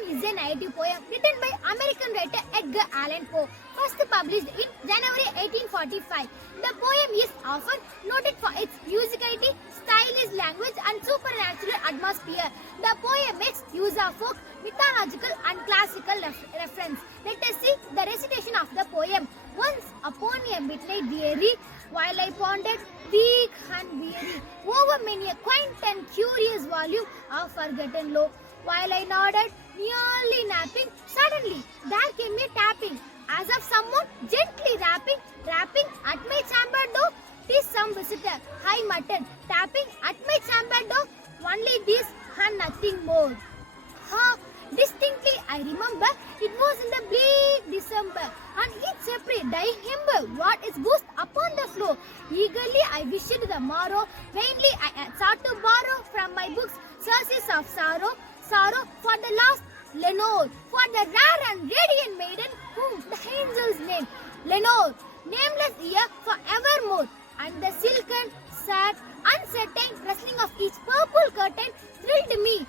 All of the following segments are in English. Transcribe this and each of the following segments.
Recitation is a narrative poem written by American writer Edgar Allan Poe, first published in January 1845. The poem is often noted for its musicality, stylish language, and supernatural atmosphere. The poem makes use of folk, mythological, and classical reference. Let us see the recitation of the poem. Once upon a midnight weary, while I pondered, weak and weary, over many a quaint and curious volume of forgotten lore, while I nodded, nearly napping, suddenly there came a tapping, as of someone gently rapping at my chamber door. "'Tis some visitor," I muttered, "tapping at my chamber door. Only this and nothing more." Distinctly I remember it was in the bleak December, and each separate dying ember what its ghost upon the floor. Eagerly I wished the morrow, vainly I sought to borrow from my books sources of sorrow for the lost Lenore, for the rare and radiant maiden whom the angels named Lenore, nameless here for evermore. And the silken, sad, uncertain rustling of each purple curtain filled me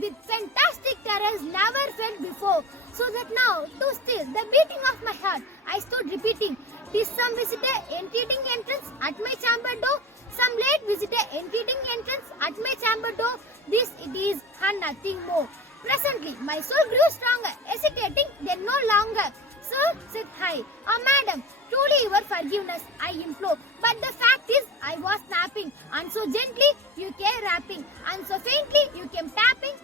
with fantastic terrors never felt before, so that now, too still, the beating of my heart, I stood repeating, "'Tis some visitor entreating entrance at my chamber door, some late visitor entreating entrance at my chamber door. This it is and nothing more." Presently, my soul grew stronger, hesitating then no longer. "Sir," said I, "Madam, truly your forgiveness I implore, but the fact is I was napping, and so gently you came rapping, and so faintly you came tapping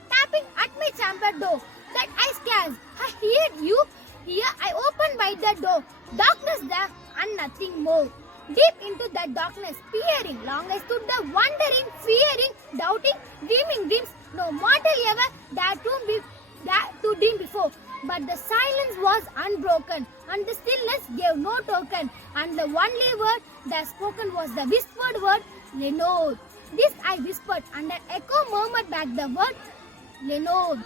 at my chamber door, that I scarce heard you. Here I opened wide the door, darkness there and nothing more. Deep into that darkness peering, long I stood there wondering, fearing, doubting, dreaming dreams no mortal ever dared to dream before. But the silence was unbroken, and the stillness gave no token, and the only word that spoken was the whispered word, Lenore. This I whispered, and an echo murmured back the word, Lenore.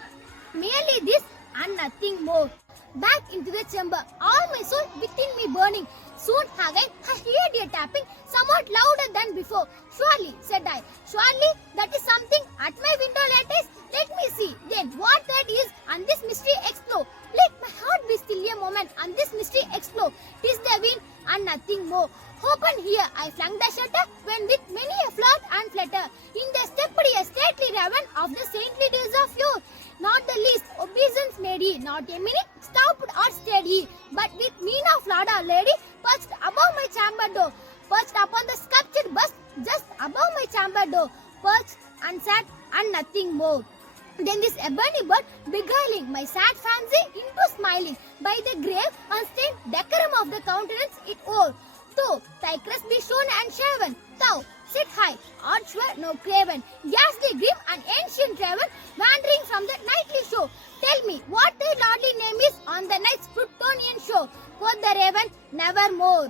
Merely this and nothing more. Back into the chamber, all my soul within me burning. Soon again I heard a tapping, somewhat louder than before. "Surely," said I, "surely that is something at my window lattice. Let me see then what that is, and this mystery explore. Let my heart be still a moment, and this mystery explore. 'Tis the wind and nothing more." Open here I flung the shutter, when with many a flirt and flutter, in the stepped a stately raven of the saintly days of yore. Not the least obeisance made he, not a minute stopped or stayed he, but with mien of lord or lady, perched above my chamber door, perched upon the sculptured bust just above my chamber door, perched and sat and nothing more. Then this ebony bird beguiling my sad fancy into smiling, by the grave unstained decorum of the countenance it wore. "Though thy crest be shorn and shaven, thou," said I, "art sure no craven, ghastly grim and ancient raven, wandering from the nightly show. Tell me what thy lordly name is on the night's Plutonian show." Quoth the raven, "Nevermore."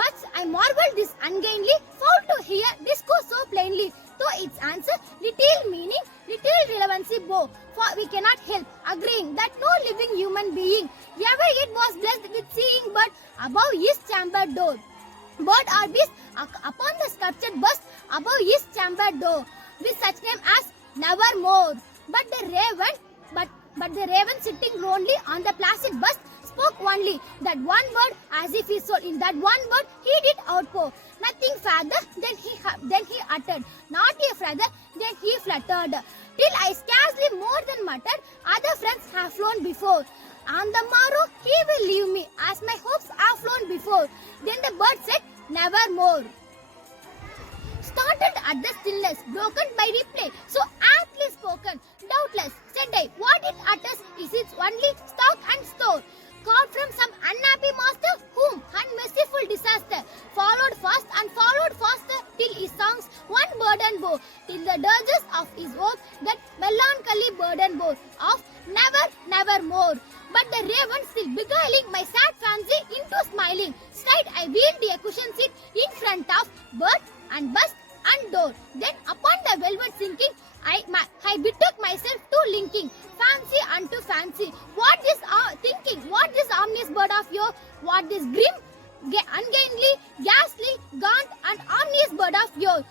But I marveled this ungainly fowl to hear discourse so plainly, though its answer little meaning, little relevancy bore. For we cannot help agreeing that no living human being ever yet was blessed with seeing but above his chamber door, bird or beast upon the sculptured bust above his chamber door, with such name as Nevermore. But the raven sitting lonely on the placid bust spoke only that one word, as if his soul in that one word he did outpour. Nothing further than he uttered, not a further than he fluttered, till I scarcely more than muttered, "Other friends have flown before. On the morrow he will leave me, as my hopes have flown before." Then the bird said, "Nevermore." Startled at the stillness, broken by reply, so aptly spoken, "Doubtless," said I, "what it utters is its only stock and store, carved from some unhappy master, whom unmerciful disaster followed fast and followed faster, till his songs one burden bore, till the dirges of his hope that melancholy burden bore, of nevermore." But the raven still beguiling my sad fancy into smiling, straight I wheeled a cushion seat in front of bird and bust and door. Then upon the velvet sinking, I betook myself to linking fancy unto fancy. What this thinking? What this ominous bird of yours? What this grim, ungainly, ghastly, gaunt, and ominous bird of yours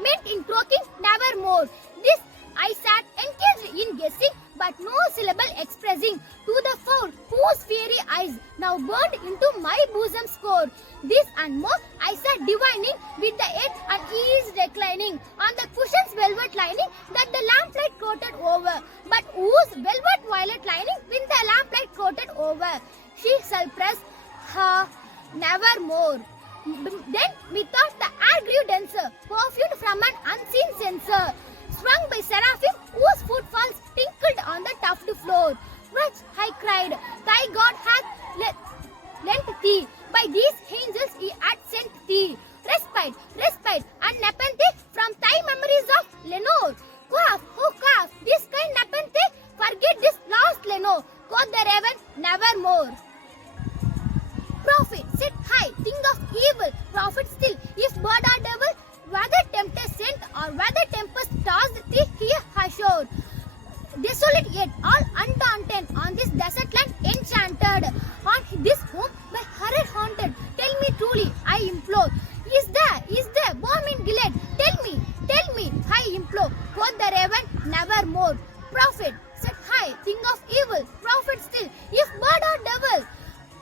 meant in croaking nevermore? This I sat engaged in guessing, but no syllable expressing to the four whose fiery eyes now burned into my bosom score. This and more I sat divining with the head and ease reclining on the cushion's velvet lining that the lamplight coated over, but whose velvet violet lining with the lamplight coated over. She shall press her nevermore. Then methought the air grew denser, perfumed from an unseen censer, swung by seraphim whose footfalls tinkled on the tufted floor. Wretch, I cried, thy God hath lent thee, by these angels he hath sent thee respite, respite, and nepenthe from thy memories of Lenore. Quaff, oh quaff, this kind nepenthe, forget this lost Lenore, quoth the raven, nevermore. Prophet, sit high, think of evil, prophet still, if bird or devil, whether tempter sent or whether tempest tossed thee here ashore. Desolate yet all undaunted, on this desert land enchanted, on this home by horror haunted, tell me truly, I implore, is there, bomb in Gilead, tell me, I implore, quoth the raven, nevermore. Prophet, sit high, think of evil, prophet still, if bird or devil,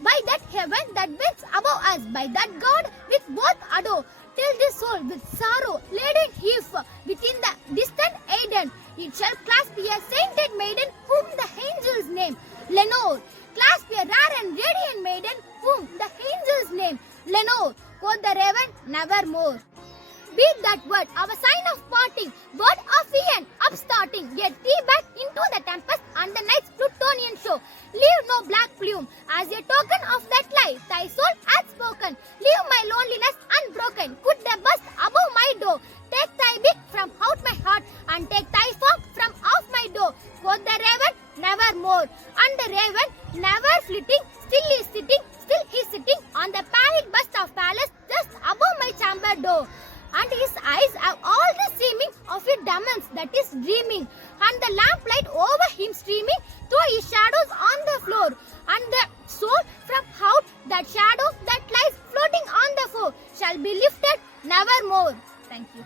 by that heaven that bends above us, by that God with both adore, till this soul with sorrow laden if within the distant Eden, it shall clasp a sainted maiden whom the angels name Lenore, clasp a rare and radiant maiden whom the angels name Lenore, quoth the raven, nevermore. Be that word our sign of parting, word of eon upstarting, yet thee back into the tempest and the night's Plutonian show. Leave no black plume as a token of that lie thy soul hath spoken. Leave my loneliness unbroken, could they burst above my door. Take thy beak from out my heart and take thy form from off my door. Quoth the raven, nevermore. And the raven, never flitting, still is sitting on the pallid bust of palace just above my chamber door. And his eyes have all the seeming of a demon that is dreaming, and the lamplight over him streaming through his shadows on the floor, and the soul from out that shadow that lies floating on the floor shall be lifted nevermore. Thank you.